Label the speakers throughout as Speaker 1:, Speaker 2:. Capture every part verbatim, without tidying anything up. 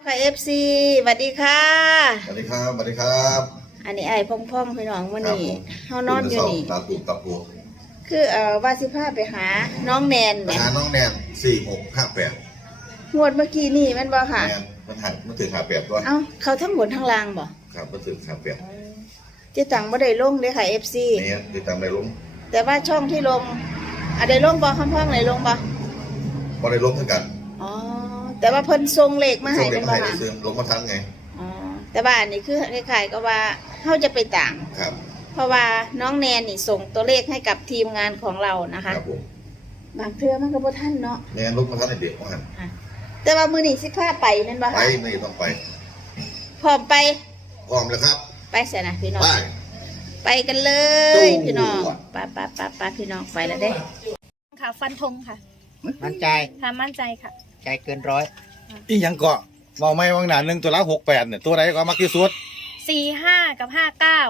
Speaker 1: ค่ะเอฟซีสวัสดีค่ะ
Speaker 2: สวัสดีครับสวัสดีครับ
Speaker 1: อันนี้ไอ้พ่องพ่องพี่น้องวันนี้เฮานอนอยู่นี่
Speaker 2: ตาปูตาปู
Speaker 1: คือเอ่อว่าสิพาไปหาน้องแนน
Speaker 2: ไป
Speaker 1: เนี่ย
Speaker 2: หาน้องแนนสี่หกห้าแปด
Speaker 1: งวดเมื่อกี้นี่แมันบ่ค่ะ
Speaker 2: แนนมันหันมันถือขาแปดก่อน
Speaker 1: เอ้าเขาทั้งหมดทั้งล่างบ่
Speaker 2: ครับมันถือขาแปด
Speaker 1: เจ๊ตังบ่ได้ลงเด้อค่ะ เอฟ ซี
Speaker 2: นี่ติดตามได้ลง
Speaker 1: แต่ว่าช่องที่ลงอ่ะได้ลงบ่พ่องๆได้ลงบ่
Speaker 2: พอได้ลงเท่ากัน
Speaker 1: อ๋อแต่ว่าเพิ่นส่งเลขมาให้
Speaker 2: ส่งเด็
Speaker 1: เป็
Speaker 2: ก
Speaker 1: น
Speaker 2: มา
Speaker 1: บ่
Speaker 2: ให้ได้
Speaker 1: ค่ะ
Speaker 2: ซื้อลงมาทันไง
Speaker 1: อ๋อแต่ว่าอันนี้คือคล้ายๆก็ว่าเฮาจะไปต่าง
Speaker 2: ครับ
Speaker 1: เพราะว่าน้องแนนนี่ส่งตัวเลขให้กับทีมงานของเรานะคะ
Speaker 2: ครับผม
Speaker 1: บางเทื่อมันก็บ่ทันเนาะ
Speaker 2: แนนลงมาทันในเด็กมาหัน
Speaker 1: อ่ะแต่ว่ามื้อนี้สิพาไปนั่นบ่
Speaker 2: ไป
Speaker 1: คะ
Speaker 2: ไม่ต้องไป
Speaker 1: พร้อมไป
Speaker 2: พร้อมแล้วครับ
Speaker 1: ไปเสียนะพี่น้อง
Speaker 2: ไป
Speaker 1: ไปกันเล
Speaker 2: จู๊
Speaker 1: ยพี่น้องปะปะปะปะพี่น้องไปแล้วเด้
Speaker 3: ค่ะฟันธงค่ะ
Speaker 4: มั่นใจ
Speaker 3: ค่ะมั่นใจค่ะ
Speaker 4: ใจเกินร้อย
Speaker 5: อีหยังเกาะมองไม่วางหนาหนึ่งตัวละหกแปดเนี่ยตัวใดก็มักที่สุด
Speaker 3: สี่ห้ากับห้าเก้า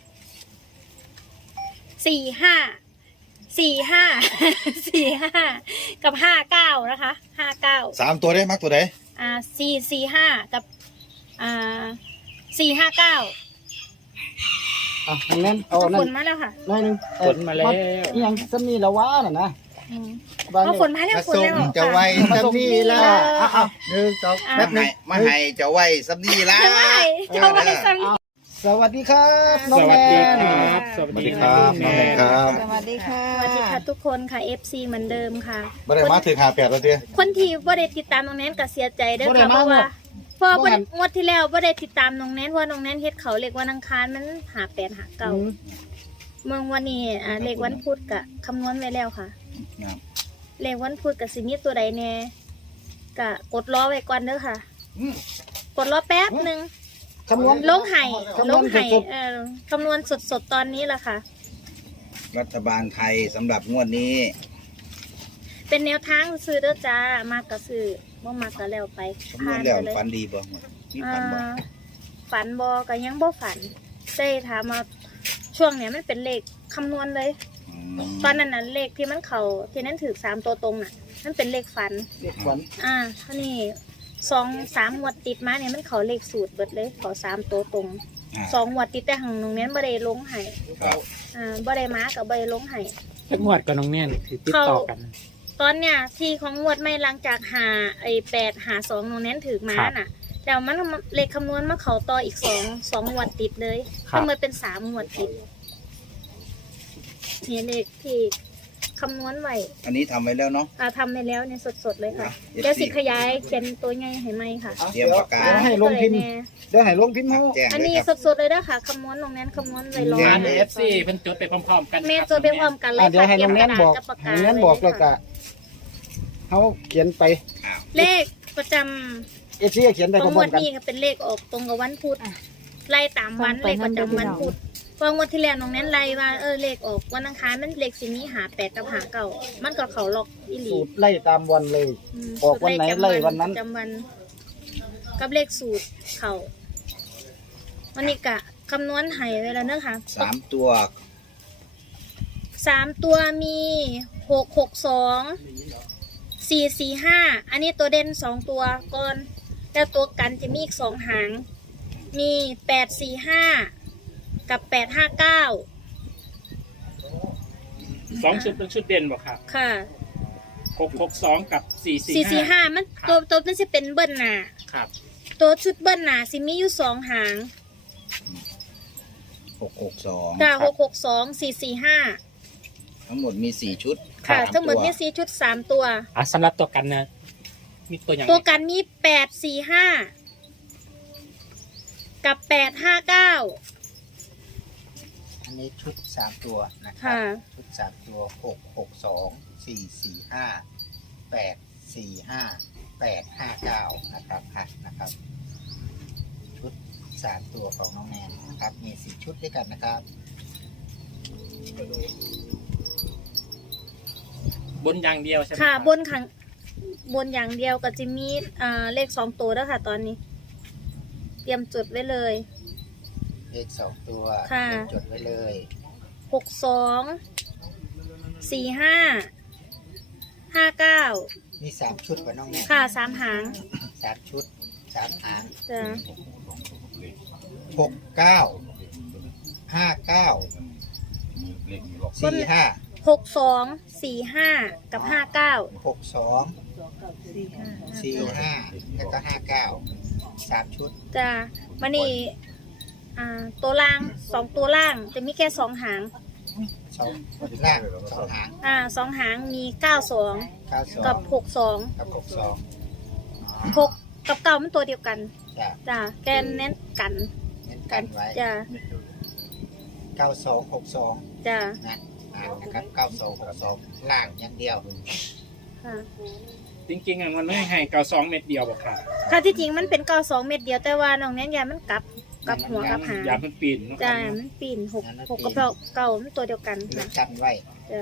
Speaker 3: สี่ห้า สี่ห้า สี่ห้า กับห้าเก้านะคะ ห้าเก้า
Speaker 5: สามตัวได้มักตัวใด
Speaker 3: อ่าสี่สี่ห้ากับ อ่าสี่ห้าเก้า
Speaker 4: อ่ะอันนั้นเอา
Speaker 3: เอา
Speaker 4: นั่
Speaker 3: ฝ
Speaker 4: น
Speaker 3: นมาแล้วค่ะ
Speaker 4: หน่อยหนึง
Speaker 6: ฝนมาแล้ว
Speaker 4: อีหยังซ้ำนี่ละวะน่ะนะ
Speaker 3: อืม
Speaker 4: บาง
Speaker 3: เอาฝนมาแล้ว
Speaker 6: มา
Speaker 3: ฝน
Speaker 6: ส่ง
Speaker 3: แล้ว
Speaker 6: จะไว้
Speaker 4: มา
Speaker 6: ซับ
Speaker 4: ซ้ำนี่
Speaker 6: นี่
Speaker 4: ละ
Speaker 6: ละ
Speaker 4: อ่ะอ่ะหนึ่งสอง
Speaker 3: อ่ะ
Speaker 4: แป๊บหนึ
Speaker 6: มาให้
Speaker 4: ง
Speaker 6: มาให้จะไว้ซับนี่ละ
Speaker 3: จะไม่จะไม่ซ้ำ
Speaker 4: สวัสดีครับน้อง
Speaker 6: ส
Speaker 4: แน
Speaker 6: วัสดี
Speaker 4: น
Speaker 6: ครับ
Speaker 5: สวัสดีครับน้องแนนครับ
Speaker 1: สวัสดีค่ะ
Speaker 3: สวัสดีค่ะทุกคนค่ะ เอฟ ซี เหมือนเดิมค่ะ
Speaker 5: ไม่ได้มาถึงหาแปดแล้วเจ้
Speaker 3: คนที่บ่ได้ติดตามน้องแนนก็เสียใจเด้อ
Speaker 4: บ่ได้
Speaker 3: ค่ะเพ
Speaker 4: มา
Speaker 3: ราะว่า
Speaker 4: เนอะ
Speaker 3: เพราะว่า
Speaker 4: บ่งั้น
Speaker 3: งวดที่แล้วบ่ได้ติดตามน้องแนนเพราะว่าน้องแนนเฮ็ดเขาเลขวันอังคารมันหาแปดหาเก้า
Speaker 4: อืม
Speaker 3: เมืองวันนี้อ่าเลขวันพุธก็คำนวณไว้แล้วค่ะ
Speaker 6: ครับ
Speaker 3: เลขวันพุธกับสิมีตัวใดแน่ก็กดรอไว้ก่อนเด้อค่ะ
Speaker 4: อืม
Speaker 3: กดรอแป๊บหนึง
Speaker 4: คำนวณ
Speaker 3: ลงไห้
Speaker 4: คำน
Speaker 3: ล
Speaker 4: ว
Speaker 3: ง
Speaker 4: ณ
Speaker 3: ไห้
Speaker 4: สด
Speaker 3: เออคำนวณสดๆตอนนี้ล่ะค่ะ
Speaker 6: รัฐบาลไทยสำหรับงวดนี้
Speaker 3: เป็นแนวทางซื้อเด้อจ้ามากก็ซื้อบ่มากก็แล้วไป
Speaker 6: คำนวณแล้ว
Speaker 3: ไปเลย
Speaker 6: ฝันดีบ่มี
Speaker 3: อ่า
Speaker 6: ฝันบ่
Speaker 3: ฝันบอก็ยังบ่ฝันได้ถามมาช่วงเนี้ยมันเป็นเลขคำนวณเลย
Speaker 6: อืม
Speaker 3: ตอนนั้นน่ะเลขที่มันเขาที่นั้นถือสามตัวตรงน่ะมันเป็นเลขฝัน
Speaker 4: ๆเด็กขวัญ
Speaker 3: อ่าเท่านี้สองสามงวดติดมาเนี่ยมันเขาเลขสูตรเบิดเลยเขาสามตัวตรง
Speaker 6: อ่า
Speaker 3: สองงวดติดแต่หังตรงนี้บ่ได้ลงให้
Speaker 6: ครับ
Speaker 3: อ่าบ่ได้มากับบ่ได้ลงให้
Speaker 7: จักงวดกับน้องแน่นคือติดต่อกัน
Speaker 3: ตอนเนี้ยที่ของงวดไม่หลังจากหาไอ้แปดหาสองตรงนั้นถือมา
Speaker 7: ครับ
Speaker 3: น่ะแล้วมันเลขคำนวณมาเขาต่ออีกสองสองงวดติดเลย
Speaker 7: ครับ
Speaker 3: ทั้งหมดเป็นสามงวดติดเนี่ยเลขที่คำนวณไว้
Speaker 6: อันนี้ทำไว้แล้วเนาะ
Speaker 3: อ่าทำไปแล้วเนี่ยสดๆเลยค่ะ
Speaker 6: อ่ะ
Speaker 3: เดี๋ยวสิขยายเขียนตัวใหญ่ให้ไหมค่ะ
Speaker 4: เอา
Speaker 6: เตรีย
Speaker 4: เดี๋
Speaker 6: ม
Speaker 4: ยว
Speaker 6: ปากกา
Speaker 4: เดี๋ยวให้ลงพิมพ์
Speaker 3: ตัวใดแน่
Speaker 4: เดี๋ยวให้ลงพิมพ์ให้
Speaker 6: แจ้ง
Speaker 3: อัน
Speaker 6: เลย
Speaker 3: นี้
Speaker 6: ครับ
Speaker 3: สดๆเลยนะคะคำนวณตรงนั้นคำนวณไว้รอ
Speaker 6: แจ้
Speaker 7: งาง นเอฟซีเป็นจดไปพร้อมๆกัน
Speaker 3: แม่ตัวไปพร้อมกันเลย
Speaker 4: อ่ะเดี๋ยว
Speaker 3: ค่ะ
Speaker 4: ให้
Speaker 3: เตรี
Speaker 4: น้
Speaker 3: ย
Speaker 4: อ
Speaker 3: ม
Speaker 4: ง
Speaker 3: ก
Speaker 4: แน
Speaker 3: ระ
Speaker 4: น
Speaker 3: ดา
Speaker 4: บ
Speaker 3: ษ
Speaker 4: อก
Speaker 3: กับปาก
Speaker 4: ให้
Speaker 3: กา
Speaker 4: น้องแนนบอกแล้วก็เขาเขียนไป
Speaker 6: อ้าว
Speaker 3: เลขประจำ
Speaker 4: เอฟซีเขียนไป
Speaker 3: ข
Speaker 4: พ
Speaker 3: องง
Speaker 4: ร้
Speaker 3: ว
Speaker 4: อ
Speaker 3: ด
Speaker 4: มๆกัน
Speaker 3: นี้ก็เป็นเลขออกตรงกับวันพุธไล่ตามวันเลขประจำวันพุธเพองวดที่แล้วน้องแนนไล่ว่าเออเลขออกวันอังคารมันเลขสินี้หาแปดกับหาเก่ามันก็เขาล็อกอีหลี
Speaker 4: สูตรไล่ตามวันเลย
Speaker 3: ม
Speaker 4: ออกวันไหน
Speaker 3: สูตร
Speaker 4: ไล่วันนั้น
Speaker 3: ประจำวันกับเลขสูตรเขาวันนี้กะคำนวณให้ไว้แล้วเนอะค่ะ
Speaker 6: สามตัว
Speaker 3: สามตัวมีหกหกสองสี่สี่ห้าอันนี้ตัวเด่นสองตัวก่อนแล้วตัวกันจะมีอีกสองหาง มีแปดสี่ห้ากับแปดห้าเก้า
Speaker 7: สองชุดเป็นชุดเด่นบ่ครับ
Speaker 3: ค่ะ
Speaker 7: หกหกสองกับสี่สี่
Speaker 3: สี่สี่
Speaker 7: ห้า
Speaker 3: ห้ามันตัวตัวมันจะเป็นเบิ้ลหนา
Speaker 7: ครับ
Speaker 3: ตัวชุดเบิ้ลหนาสิมีอยู่สองหาง
Speaker 6: หกหกสอง
Speaker 3: จ้าหกหกสองสี่สี่ห้า
Speaker 6: ทั้งหมดมีสี่ชุด
Speaker 3: ค่ะ
Speaker 6: สา
Speaker 3: ทั้งหมด
Speaker 6: ตัว
Speaker 3: มีสี่ชุดสามตัว
Speaker 7: อ่ะสำหรับตัวกันนะมีตัวอย่าง
Speaker 3: ตัวกันมีแปดสี่ห้ากับแปดห้าเก้า
Speaker 4: อันนี้ชุดสามตัวนะครั
Speaker 3: ค่ะ
Speaker 4: ชุดสามตัวหกหกสองสี่สี่ห้าแปดสี่ห้าแปดห้าเก้านะครับค่ะนะครับ ชุดสามตัวของน้องแนนนะครับ มีสี่ชุดด้วยกันนะครับ
Speaker 7: บนอย่างเดียวใช่ไหม
Speaker 3: ค่ะ
Speaker 7: รับบ
Speaker 3: นขังบนอย่างเดียวก็จะมีอ่าเลขสองตัวแล้วค่ะ ตอนนี้ เตรียมจดไว้เลย
Speaker 4: เลขสองตัว
Speaker 3: ค่ะ
Speaker 4: จดไว้เลย
Speaker 3: หกสองสี่ห้าห้าเก้า
Speaker 4: มีสามชุดกับน้องแนน
Speaker 3: ค่ะสามหาง
Speaker 4: สามชุดสามหาง
Speaker 3: จ้ะ
Speaker 4: หกเก้าห้าเก้าสี่ห้า
Speaker 3: หกสองสี่ห้ากับห้าเก้า
Speaker 4: หกสองสี่ห้าแล้วก็ห้าเก้าสามชุด
Speaker 3: จ้ะมันนี่อ่าตัวล่างสองตัวล่างจะมีแค่สองหาง
Speaker 4: สองล่างสองหาง
Speaker 3: อ่าสองหางมีเก้าสอง
Speaker 4: เก้าสอง
Speaker 3: กับหกสอง
Speaker 4: กับหกสอง
Speaker 3: หกกับเก้ามันตัวเดียวกัน
Speaker 4: จ้ะ
Speaker 3: จ้ะแกนเน้นกัน
Speaker 4: เน้นกันไว้
Speaker 3: จ้ะ
Speaker 4: เก้าสองหกสอง
Speaker 3: จ้ะ
Speaker 4: นะอ่านนะครับเก้าสองหกสองล่างอย่างเดียว
Speaker 3: ค่ะ
Speaker 7: จริงๆอ่ะมันไม่ให้เก้าสองเม็ดเดียวบอกครับ
Speaker 3: ค่ะที่จริงมันเป็นเก้าสองเม็ดเดียวแต่ว่าน้องเน้นยามันกลับกลับหัวกลับหาง
Speaker 7: ยามันปีนเนาะค
Speaker 3: จ้ะ
Speaker 7: รับ
Speaker 3: มันปีนหกหกกับเก้าเก้ามันตัวเดียวกัน
Speaker 4: เลือ
Speaker 3: ค่ะ
Speaker 4: กกันไว้
Speaker 3: จ้ะ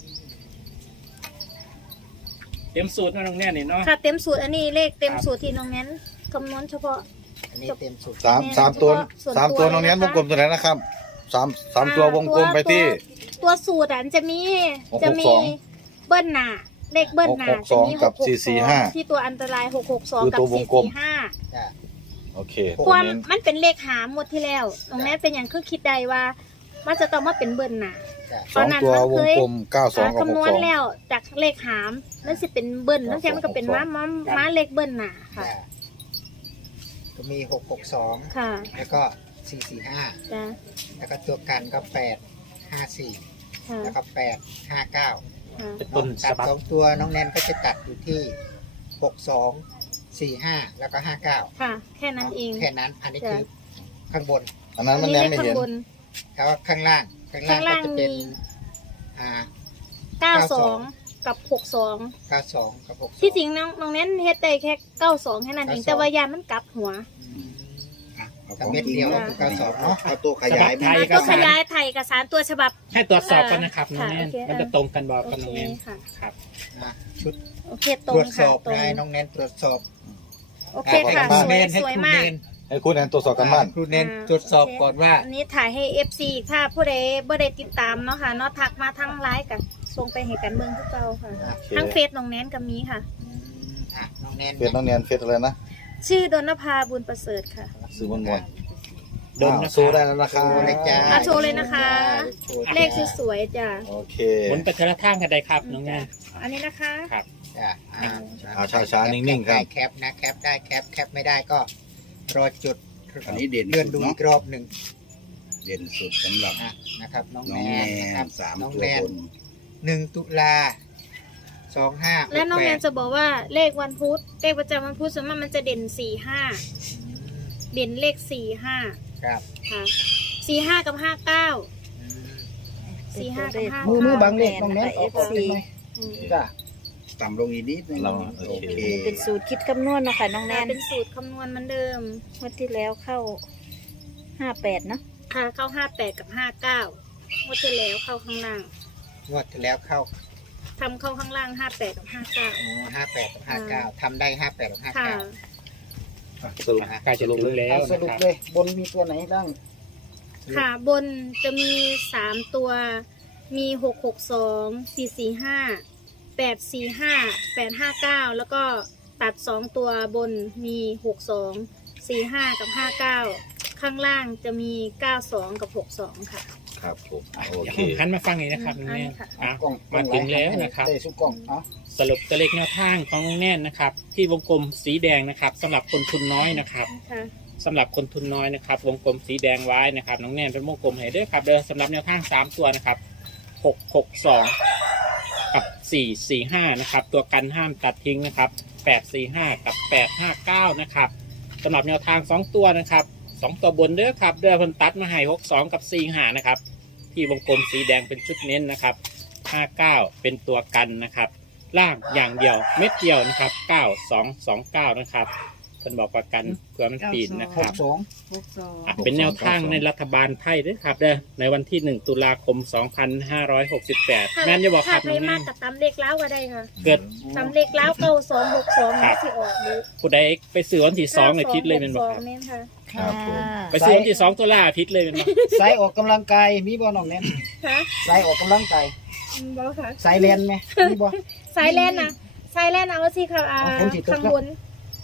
Speaker 7: เต็มสูตรนะน้องแน่นี่เนาะ
Speaker 3: ค่ะเต็มสูตรอันนี้เลขเต็มสูตรที่น้องเน้นคำนวณเฉพาะ
Speaker 4: อันนี้เต็มสุด
Speaker 5: สามสามตัว
Speaker 3: ส่วนตัว
Speaker 5: สามตัวน้องเนี้ยวงกลมตัวไหนนะครับสามสามตัววงกลมไปที่
Speaker 3: ตัวตัวสูตรอันจะมี
Speaker 5: หกหกสอง
Speaker 3: จะมีเบิ้ลหน้าเลขเบิ้ลหน้า
Speaker 5: หกหกสอง
Speaker 3: จะมี
Speaker 5: กับ
Speaker 3: หกหก
Speaker 5: สี่สี่ห้า
Speaker 3: ที่ตัวอันตรายหกหกสอง
Speaker 5: คือ
Speaker 3: กับ
Speaker 5: ตัววง
Speaker 3: สี่
Speaker 5: กลม
Speaker 3: สี่ห้า
Speaker 4: จ้ะ
Speaker 5: โอเค
Speaker 3: ค
Speaker 5: ตัว
Speaker 3: วาม
Speaker 5: นี้
Speaker 3: มันเป็นเลขหามหมดที่แล้วตรงนั้นเป็นอย่างคือคิดได้ว่ามันจะต้องมาเป็นเบิ้ลหน้า
Speaker 4: จ้ะ
Speaker 5: สองตัววงกลมเก้าสองกับห
Speaker 3: คำน
Speaker 5: ก
Speaker 3: ว
Speaker 5: ส
Speaker 3: ณ
Speaker 5: อง
Speaker 3: แล้วจากเลขหามนั่นสิเป็นเบิ้ลนั่นแสดงมันก็เป็น
Speaker 5: หกสอง
Speaker 3: ม้าม้าม้าเลขเบิ้ลหน้าค่ะ
Speaker 4: จ้ะก็มีหกหกสอง
Speaker 3: ค่ะ
Speaker 4: แล้วก็สี่สี่ห้า
Speaker 3: จ้ะ
Speaker 4: แล้วก็ตัวกันก็แปดห้าสี่
Speaker 3: ค่ะ
Speaker 4: แล้วก็แปดห้าเก้า
Speaker 3: ค่ะ
Speaker 7: เป็นต้นฉ
Speaker 4: ตัด
Speaker 7: บับ
Speaker 4: สองตัวน้องแนนก็จะตัดอยู่ที่หกสองสี่ห้าแล้วก็ห้าเก้า
Speaker 3: ค่ะ แค่นั้นเอง
Speaker 4: แค่นั้นอันนี้
Speaker 3: จ้ะ
Speaker 4: คือข้างบน
Speaker 5: อันนั้นมันแนมไม่
Speaker 3: ข้า
Speaker 5: เห็น
Speaker 3: งบน
Speaker 4: แล้วก็ข้างล่างข้างล่าง
Speaker 3: ข้าง
Speaker 4: ก็
Speaker 3: ล่าง
Speaker 4: จะเป็น
Speaker 3: มี
Speaker 4: อ่า
Speaker 3: เก้าสองกับหกสอง
Speaker 4: เก้าสองกับหกสอง
Speaker 3: ที่จริงน้องน้องเน้นเฮ็ดได้แค่เก้าสองแค่นั้นเอง
Speaker 4: เก้าสอง
Speaker 3: แต่ว่ายานมันกลับหัว
Speaker 4: อืม
Speaker 6: อ่ะเอา
Speaker 4: กับ
Speaker 6: ของ
Speaker 4: เม็ด
Speaker 6: จริง
Speaker 4: เดียว
Speaker 6: เนาะ
Speaker 4: คือเก้าสองเนาะ
Speaker 6: เอาตัวขยาย
Speaker 7: ไทย
Speaker 3: ก็ขยายไทยเอกสารตัวฉบับ
Speaker 7: ให้ตรวจสอบกันนะครับน้อง
Speaker 3: ค่ะ
Speaker 7: แน่น
Speaker 3: โอเค
Speaker 7: มันจะตรงกันบอก
Speaker 3: โอ
Speaker 7: กันน้อง
Speaker 3: เค
Speaker 7: แน่น
Speaker 3: ค่ะ
Speaker 7: ครับ
Speaker 4: อ่ะชุด
Speaker 3: โอเคตร
Speaker 4: ต
Speaker 3: ง
Speaker 4: รวจส
Speaker 3: ค่ะ
Speaker 4: อบ
Speaker 3: ตรง
Speaker 4: ให้น้องแนนตรวจสอบ
Speaker 3: โอเคค่ะ
Speaker 4: ให้
Speaker 3: ส
Speaker 4: ครู
Speaker 3: วย
Speaker 4: เนนให้
Speaker 3: สวย
Speaker 4: ครู
Speaker 3: มา
Speaker 4: เน
Speaker 3: ก
Speaker 4: น
Speaker 5: ให้คุณแอนตรวจสอบกันบ้าน
Speaker 4: ครูเนน
Speaker 3: อ่า
Speaker 4: ตรวจสอบก่อนว่า
Speaker 3: อันนี้ถ่ายให้ เอฟ ซี ถ้าผู้ใดบ่ได้ติดตามเนาะค่ะเนาะทักมาทางไลน์กันส่งไปให้กันเมืองทุกเจ้าค่ะ
Speaker 4: อ่ะ
Speaker 5: โอเค
Speaker 3: ทางเฟซน้องแนนก็มีค่ะ
Speaker 4: อืมอ่ะน้องแนน
Speaker 5: เฟซน้องเนียนเฟซอะไรนะ
Speaker 3: ชื่อดนภาบุญประเสริฐค่ะ
Speaker 5: สื่อมวลมวล
Speaker 7: โดน
Speaker 5: อ้าว
Speaker 7: นะครับ
Speaker 5: สู้ได้แล้วนะครับ
Speaker 4: โชว์เลยจ้า
Speaker 3: อ่ะโชว์เลยนะคะ
Speaker 4: โชว์จ้า
Speaker 3: เลขสวยๆจ้ะ
Speaker 5: โอเค
Speaker 7: ผลกระทะทางกันได้ครับน้องแน่น
Speaker 3: อันนี้นะคะ
Speaker 7: ครับ
Speaker 4: จ้ะอ่ะ
Speaker 5: เอาช้าๆนิ่งๆครับ
Speaker 4: ได้แคปนะแคปได้แคปแคปไม่ได้ก็รอจุด
Speaker 6: อันนี้เด่น
Speaker 4: เลื่อน
Speaker 6: สุด
Speaker 4: ดู
Speaker 6: เนาะ
Speaker 4: อีกรอบหนึ่ง
Speaker 6: เด่นสุดสำหรับ
Speaker 4: นะนะครับ น้อง
Speaker 6: น้
Speaker 4: แน
Speaker 6: องแน
Speaker 4: นนะครับ
Speaker 6: นสาม
Speaker 4: น้อง
Speaker 6: ตัว
Speaker 4: แนน
Speaker 6: บน
Speaker 4: หนึ่งตุลาสองห้า
Speaker 3: และน้องแนนจะบอกว่าเลขวันพุธเลขประจำวันพุธส่วนมากมันจะเด่นสี่ห้าเด่นเลขสี่ห้า
Speaker 4: ครับ
Speaker 3: ค่ะสี่ห้ากับห้าเก้า
Speaker 4: อืม
Speaker 3: สี่ห้ากับห้า
Speaker 8: มือ
Speaker 3: เก้า
Speaker 8: มือบังเลขน้องแนน
Speaker 1: เอฟซี
Speaker 3: อืม
Speaker 8: จ้ะ
Speaker 6: ต่ำลงอีกนิดนึง
Speaker 5: เราโอ
Speaker 6: โอ
Speaker 5: เค
Speaker 6: เค
Speaker 1: เป็นสูตรคิดคำนวณเนาะค่ะน้องแนน
Speaker 3: เป็นสูตรคำนวณเหมือนเดิม
Speaker 1: งวันที่แล้วเข้าห้าแปดเนาะ
Speaker 3: ค่ะเข้าห้าแปดกับห้าเก้าวันที่แล้วเข้าข้างล่าง
Speaker 4: งวดที่แล้วเข้า
Speaker 3: ทำเข้าข้างล่างห้าแปดกับห้าเก้า
Speaker 4: อ๋อห้าแปดกับห้าเก้าทำได้ห้าแปดกับห้า
Speaker 3: ค่ะ
Speaker 4: เก้า
Speaker 5: สรุป
Speaker 7: ใกล้จะลงแล้ว
Speaker 8: เอาส
Speaker 7: นะ
Speaker 8: รุป
Speaker 7: ครับ
Speaker 8: เลย บนมีตัวไหนบ้าง
Speaker 3: ค่ะบนจะมีสามตัว มีหกหกสองสี่สี่ห้าแปดสี่ห้าแปดห้าเก้าแล้วก็ตัดสองตัวบนมีหกสองสี่ห้ากับห้าเก้าข้างล่างจะมีเก้าสองกับหกสองค่ะ
Speaker 5: ครับผมโอ
Speaker 7: อย่า
Speaker 5: เค
Speaker 7: เพิ่งหันมาฟังอีกนะครับน้องแน่น
Speaker 3: อันนี้ค่ะ
Speaker 7: อ่ะ
Speaker 8: กล้อง
Speaker 7: มาถึงแล้วนะครับ
Speaker 8: ได้สุกกล้องเอา
Speaker 7: สรุปตัวเลขแนวทางของน้องแน่นนะครับ ที่วงกลมสีแดงนะครับสำหรับคนทุนน้อยนะครับ
Speaker 3: ค่ะ
Speaker 7: สำหรับคนทุนน้อยนะครับ วงกลมสีแดงไว้นะครับน้องแน่นเป็นวงกลมให้ด้วยครับเดินสำหรับแนวทางสามตัวนะครับหกหกสองกับสี่สี่ห้านะครับตัวกันห้ามตัดทิ้งนะครับแปดสี่ห้ากับแปดห้าเก้านะครับสำหรับแนวทางสองตัวนะครับสองตัวบนเด้อครับเดือพันตัดมาให้หกสองกับสี่ห้านะครับที่วงกลมสีแดงเป็นชุดเน้นนะครับห้าเก้าเป็นตัวกันนะครับล่างอย่างเดียวเม็ดเดียวนะครับเก้าสองสองเก้านะครับเพิ่นบอกว่ากันเพื่อมันปีนนะค
Speaker 8: ห
Speaker 7: รั
Speaker 8: ก
Speaker 7: บ
Speaker 8: สอง
Speaker 7: อ่ะเป็นแนวทางในรัฐบาลไทยด้วยครับเด้อในวันที่หนึ่งตุลาคมสองพันห้าร้อยหกสิบแปด
Speaker 3: ถ้า
Speaker 7: แม่นจะบอกค
Speaker 3: ถ้า
Speaker 7: รับ
Speaker 3: ใคร
Speaker 7: น้อง
Speaker 3: มา
Speaker 7: แม่
Speaker 3: กับตำเลขแล้วก็ได้ค่ะ
Speaker 7: เกิด
Speaker 3: ตำเลขแล้วเก้าสองหกสอง
Speaker 7: ครับ
Speaker 3: ที่ออกหรือ
Speaker 7: ผู้ใดไปซื้อวันที่สองเลยพิษเลยเป็นบอก
Speaker 3: ส
Speaker 7: ค
Speaker 3: อ
Speaker 7: รั
Speaker 3: ง
Speaker 7: บ
Speaker 3: เน้นค่ะ
Speaker 5: ครับผม
Speaker 7: ไปซื้อวันที่สองตุลาพิษเลยเป็นบอก
Speaker 8: สายออกกำลังกายมีบ่น้องแนน
Speaker 3: ค่ะ
Speaker 8: สายออกกำลังกาย
Speaker 3: อืมบอค่ะ
Speaker 8: สายแลนไหมมีบ่
Speaker 3: สายแลนนะสายแลนเอาสิค่ะอ่า
Speaker 8: เอาฝนสิตก
Speaker 3: ข้าง
Speaker 8: แล้ว
Speaker 3: บน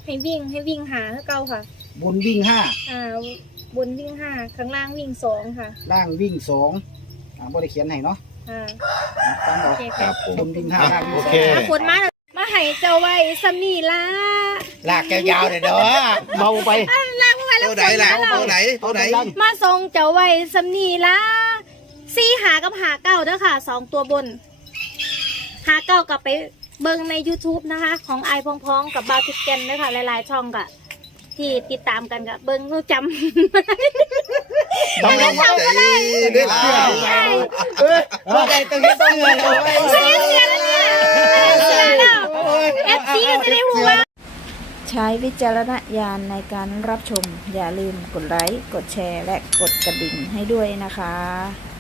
Speaker 3: ให้วิ่งให้วิ่งหาคือเก่าค่ะ
Speaker 8: บนวิ่งห้า
Speaker 3: อ่าบนวิ่งห้าข้างล่างวิ่งสองค่ะ
Speaker 8: ล่างวิ่งสองอ่าบ่ได้เขียนให้เนาะ
Speaker 3: อ่า
Speaker 8: อ่ะฟังอ
Speaker 3: โอ
Speaker 8: อก
Speaker 3: เค
Speaker 5: ครั
Speaker 3: ค่ะ
Speaker 5: บผม
Speaker 8: บนวิ่งห้าล่างวิ่ง
Speaker 5: โอ
Speaker 8: สอง
Speaker 5: เค
Speaker 3: อ่ะคนมามาให้เจ้าไว้สำนีละ
Speaker 4: ลากยาวๆเลยเด้อ
Speaker 8: เบาไป
Speaker 4: ตัวไหนล่ะตัวไหนตัวไหน
Speaker 3: มาส่งเจ้าไว้สำนีละสี่หากับหาเก้าเด้อค่ะสองตัวบนหาเก้ากับไปเบิ่งใน YouTube นะคะ ของไอพองพองกับบาวติกแกนด้วยค่ะ หลายๆช่องกะที่ติดตามกันกับเบิ่งรู้จำ
Speaker 8: ต้องลงมา
Speaker 4: ใจเด้อ
Speaker 8: เอ้ย
Speaker 4: ตัวไหนตัวนี้ตัวเงินเอาไว้
Speaker 3: เสียเสียแล้วเนี่ยเสียแล้วเอฟซีจะได้รู้ว่า
Speaker 1: ใช้วิจารณญาณในการรับชม อย่าลืมกดไลค์ กดแชร์ และกดกระดิ่งให้ด้วยนะคะ